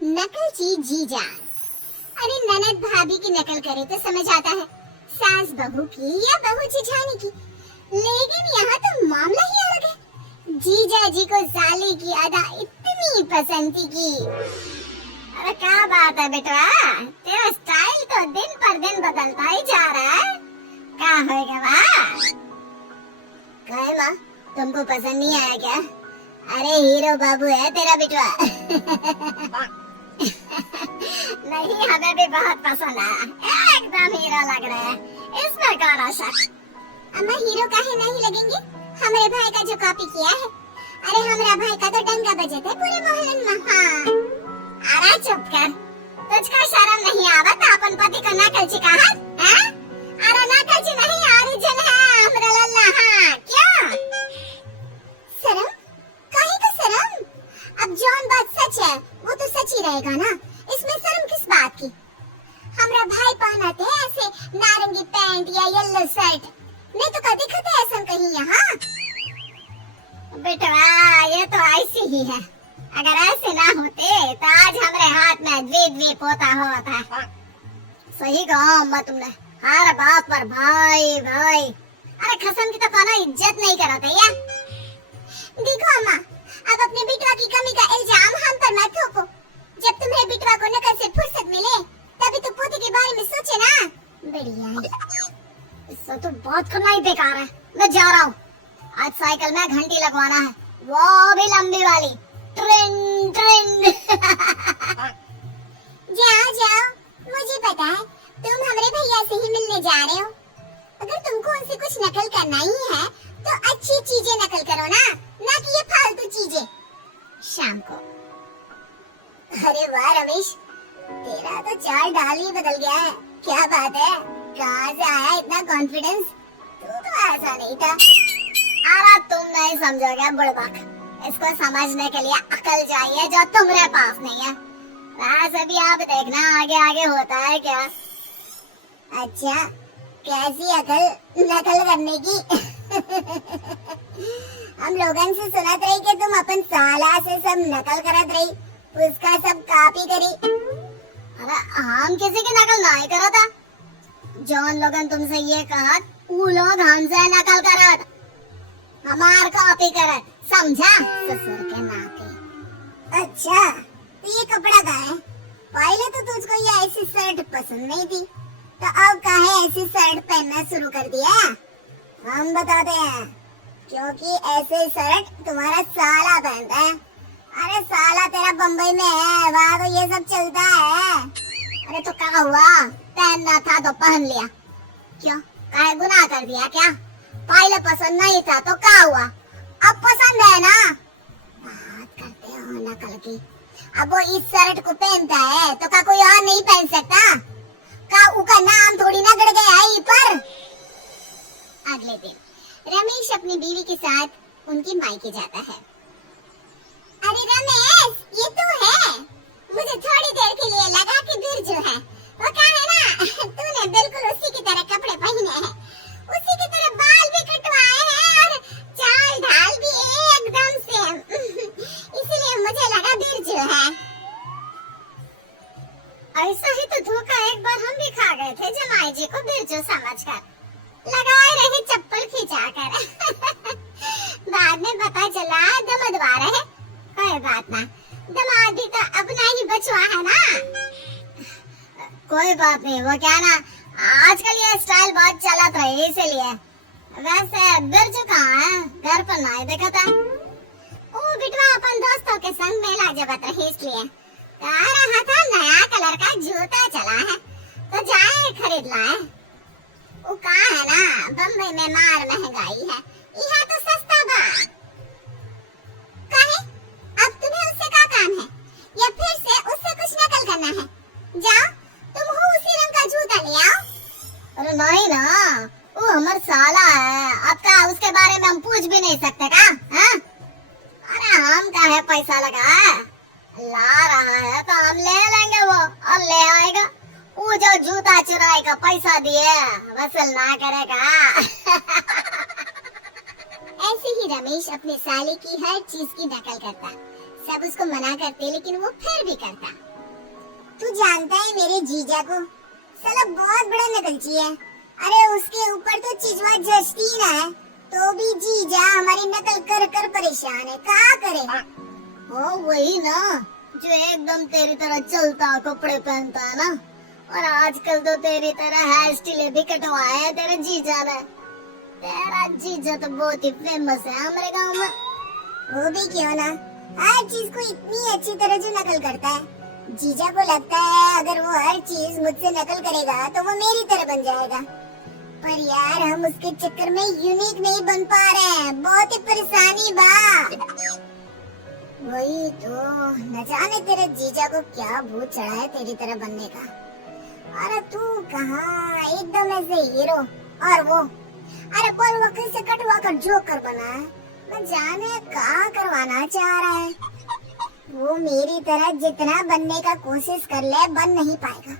नकलची जीजा। अरे ननद भाभी की नकल करे तो समझ आता है, सास बहू की या बहू जिठानी की। लेकिन यहाँ तो मामला ही अलग है। जीजा जी को साली की अदा इतनी पसंद थी कि अरे क्या बात है बेटा, तेरा स्टाइल तो दिन पर दिन बदलता ही जा रहा है। क्या होगा वाह? कहे माँ, तुमको पसंद नहीं आया क्या? अरे हीरो बाबू है तेरा बिटवा। नहीं, हमें भी बहुत पसंद आया, एकदम हीरो लग रहा है, इसमें कौन शक। अम्मा हीरो काहे नहीं लगेंगे, हमारे भाई का जो कॉपी किया है। अरे हमारा भाई का तो डंका बजत है पूरे मोहल्ले में। हाँ अरे चुप कर, तुझको शर्म नहीं आवत अपन पति को नकलची कहा? अरे नकलची नहीं, ओरिजिन है हमरा लल्ला। हाँ क्या शर्म? काहे का शर्म? अब जौन बात सच है वो तो सच ही रहेगा ना, इसमें शर्म किस बात की? हमरा भाई पहनाते हैं ऐसे नारंगी पैंट या येलो शर्ट, नहीं तो कभी दिखते ऐसा कहीं यहाँ? बेटा ये तो ऐसी ही है, अगर ऐसे ना होते तो आज हमारे हाथ में द्वे पोता होता। सही कहा अम्मा तुमने, हर बात पर भाई भाई। अरे कसम की तो कोनो इज्जत नहीं करते या? देखो अम्मा, अब अपने बिटवा की कमी का इल्जाम हम पर मत थोपो। जब तुम्हें बिटवा को नकल से फुर्सत मिले तभी तो पोते के बारे में सोचे ना। बढ़िया, इससे तो बात करना ही बेकार है। मैं जा रहा हूँ, आज साइकिल में घंटी लगवाना है, वो भी लंबी वाली। Train train. जाओ जाओ, मुझे पता है तुम हमारे भैया से ही मिलने जा रहे हो। अगर तुमको उनसे कुछ नकल करना ही है तो अच्छी चीजें नकल करो ना कि ये फालतू चीजें। शाम को। अरे वाह रमेश, तेरा तो चाल ढाल ही बदल गया है। क्या बात है, कहाँ से आया इतना कॉन्फिडेंस? तू तो ऐसा नहीं था। अरे तुम नहीं समझोगे बुड़बक, इसको समझने के लिए अकल चाहिए जो तुम्हारे पास नहीं है। वैसे भी आप देखना आगे आगे होता है क्या। अच्छा, कैसी अकल नकल करने की? हम लोगन से सुनत रही कि तुम अपन साला से सब नकल करत रही, उसका सब कॉपी करी। अरे हम किसी की नकल नहीं करा था, जौन लोगन तुमसे ये कहा वो लोग हमसे नकल करत, हमार कॉपी करत, समझा? ससुर के नाते। अच्छा तो ये कपड़ा का है? पहले तो तुझको ये ऐसी शर्ट पसंद नहीं थी, तो अब काहे ऐसी शर्ट पहनना शुरू कर दिया? हम बताते हैं, क्योंकि ऐसे शर्ट तुम्हारा साला पहनता है। अरे साला तेरा बम्बई में है, वहाँ तो ये सब चलता है। अरे तो क्या हुआ, पहनना था तो पहन लिया, क्यों काहे गुनाह कर दिया क्या? पहले पसंद नहीं था तो क्या हुआ, अब पसंद है ना? बात करते हो नकल की। अब वो इस शर्ट को पहनता है तो क्या कोई और नहीं पहन सकता? का उसका नाम थोड़ी ना गड़ गया है पर। अगले दिन रमेश अपनी बीवी के साथ उनकी मायके जाता है। अरे रमेश, ये तू है? मुझे थोड़ी देर के लिए लगा कि बिरजू है। वो क्या है ना, तूने बिल्कुल उसी की तरह कपड़े पहने हैं, उसी की तरह बाल भी कटवाए हैं और चाल ढाल भी एकदम सेम। इसलिए मुझे लगा बिरजू है। ऐसा ही तो धोखा एक बार हम भी खा गए थे जमाई जी को बिरजू समझकर, लगाए रहे चप्पल खिंचाकर। बाद में पता चला दमदवार है। कोई बात ना, दमाद भी तो अपना ही बचवा है ना। कोई बात नहीं, वो क्या ना आजकल ये स्टाइल बहुत चलत रही इसीलिए। वैसे बिरजू कहाँ है, घर पर नहीं देखा था। वो बिटवा अपन दोस्तों के संग मेला जगत रही इसलिए कह रहा था नया कलर का जूता चला है तो जाए खरीद लाए। वो कहा है ना बम्बई में मार महंगाई है, यहाँ तो सस्ता बा। कहे अब तुम्हें उससे क्या काम है, या फिर से उससे कुछ नकल करना है? जाओ तुम हो उसी रंग का जूता ले आओ। अरे नहीं ना, वो हमारा साला है, अब क्या उसके बारे में हम पूछ भी नहीं सकते का? अरे हम का है पैसा लगा ला रहा है तो हम ले लेंगे, वो और ले आएगा। वो जो जूता चुराए का पैसा दिए वसूल ना करेगा। ऐसे ही रमेश अपने साले की हर चीज की नकल करता, सब उसको मना करते लेकिन वो फिर भी करता। मेरे जीजा को, साला बहुत बड़ा नकलची है। अरे उसके ऊपर तो चिजवा जचती ना है, तो भी जीजा हमारी नकल कर कर परेशान है, क्या करे। ओ वही ना, जो एकदम तेरी तरह चलता कपड़े पहनता है ना, और आजकल तो तेरी तरह हेयर स्टाइल भी कटवाया है तेरे जीजा ने। तेरा जीजा तो बहुत ही फेमस है हमारे गांव में। वो भी क्यों ना, हर चीज को इतनी अच्छी तरह जो नकल करता है। जीजा को लगता है अगर वो हर चीज मुझसे नकल करेगा तो वो मेरी तरह बन जाएगा, पर यार हम उसके चक्कर में यूनिक नहीं बन पा रहे हैं, बहुत ही परेशानी बा। वही तो, न जाने तेरे जीजा को क्या भूत चढ़ा है तेरी तरह बनने का। अरे तू कहाँ एकदम ऐसे हीरो, और वो अरे पर वो कैसे कटवा कर जोकर बना है, न जाने क्या करवाना चाह रहा है। वो मेरी तरह जितना बनने का कोशिश कर ले बन नहीं पाएगा,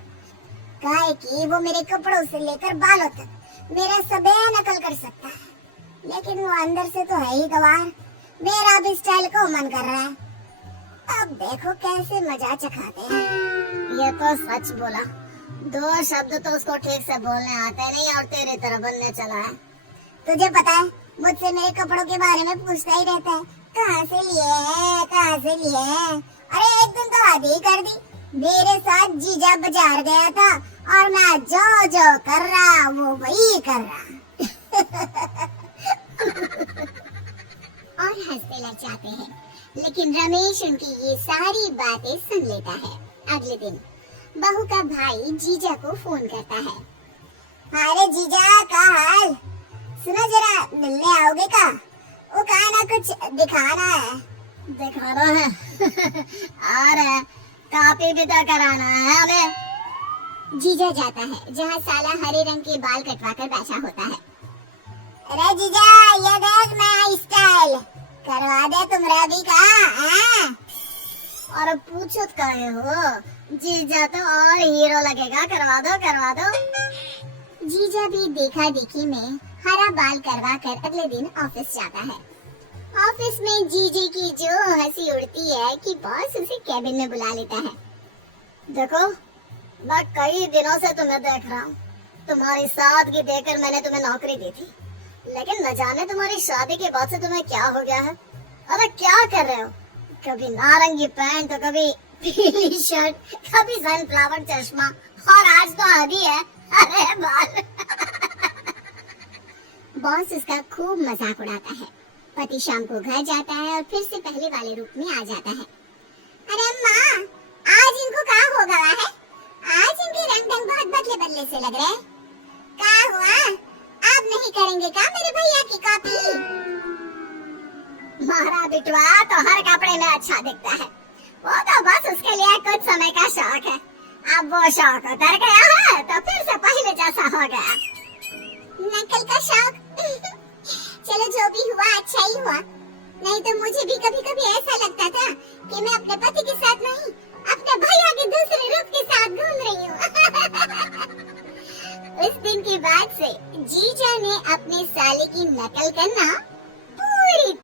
काहे कि वो मेरे कपड़ों से लेकर बालों तक मेरा सबे नकल कर सकता है, लेकिन वो अंदर से तो है ही गवार। मेरा भी स्टाइल को मन कर रहा है, अब देखो कैसे मजा चखाते हैं। ये तो सच बोला, 2 शब्द तो उसको ठीक से बोलने आते नहीं और तेरी तरह बनने चला है। तुझे पता है मुझसे मेरे कपड़ों के बारे में पूछता ही रहता है, कहाँ से लिए हैं, कहाँ से लिए हैं। अरे एक दिन तो आधी ही कर दी, मेरे साथ जीजा बाजार गया था और मैं जो जो कर रहा वो वही कर रहा। और हंसते लग जाते हैं, लेकिन रमेश उनकी ये सारी बातें सुन लेता है। अगले दिन बहू का भाई जीजा को फोन करता है। अरे जीजा का हाल, सुनो जरा मिलने आओगे का? वो कहा ना कुछ दिखाना है। दिखाना है? आ रहे, कापी भी तो कराना है हमें। जीजा जाता है जहाँ साला हरे रंग के बाल कटवा कर बैठा होता है। अरे जीजा ये देख नया स्टाइल, करवा दे तुमरा भी का? और पूछत काहे हो, जीजा तो और हीरो लगेगा, करवा दो करवा दो। जीजा भी देखा देखी में हरा बाल करवा कर अगले दिन ऑफिस जाता है। ऑफिस में जीजे की जो हंसी उड़ती है कि बॉस उसे कैबिन में बुला लेता है। देखो मैं कई दिनों से तुम्हें देख रहा हूँ, तुम्हारी सादगी देखकर मैंने तुम्हें नौकरी दी थी, लेकिन न जाने तुम्हारी शादी के बाद से तुम्हें क्या हो गया है। अरे क्या कर रहे हो, कभी नारंगी पैंट तो कभी पीली शर्ट, कभी सनफ्लावर चश्मा, और आज तो आधी है अरे बाल। बॉस उसका खूब मजाक उड़ाता है। पति शाम को घर जाता है और फिर से पहले वाले रूप में आ जाता है। अरे माँ, आज इनको क्या हो गया है? आज इनके रंग ढंग बहुत बदले बदले से लग रहे हैं। क्या हुआ? आप नहीं करेंगे क्या मेरे भैया की कॉपी? मारा बिटवा तो हर कपड़े में अच्छा दिखता है, वो तो बस उसके लिए कुछ समय का शौक है। अब वो शौक उतर गया है तो फिर से पहले जैसा हो गया। नकल का शौक? चलो जो भी हुआ अच्छा ही हुआ, नहीं तो मुझे भी कभी कभी ऐसा लगता था कि मैं अपने पति के साथ नहीं, अपने भैया के दूसरे रूप के साथ घूम रही हूँ। उस दिन के बाद से जीजा ने अपने साले की नकल करना